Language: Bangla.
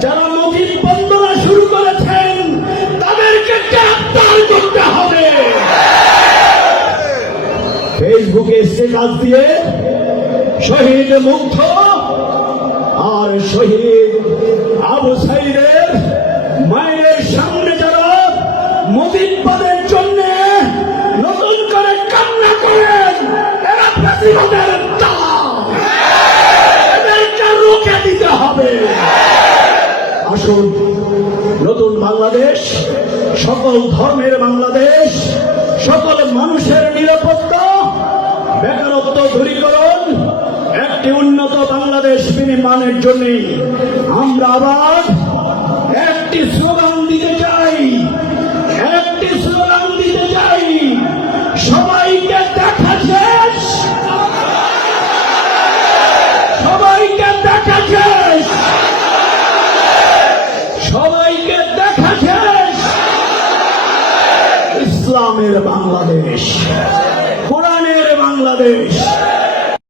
যারা নদীর বন্দনা শুরু করেছেন তাদেরকে গ্রেফতার করতে হবে। ফেসবুকে স্ট্যাটাস দিয়ে শহীদ মুগ্ধ আর শহীদ আবু সাইদের মায়ের সামনে যারা মুজিববাদের জন্য নতুন করে কান্না করেন, এরা ফ্যাসিবাদের দালাল, এদেরকে রুখে দিতে হবে। আসুন, নতুন বাংলাদেশ, সকল ধর্মের বাংলাদেশ, সকল মানুষের নিরাপত্তা, বেকারত্ব দূরীকরণ, একটি উন্নত বাংলাদেশ বিনির্মাণের জন্য আমরা আবার একটি স্লোগান দিতে চাই, একটি স্লোগান দিতে চাই। সবাইকে দেখা শেষ, সবাইকে দেখা শেষ, সবাইকে দেখা শেষ। ইসলামের বাংলাদেশ, কোরআনের বাংলাদেশ।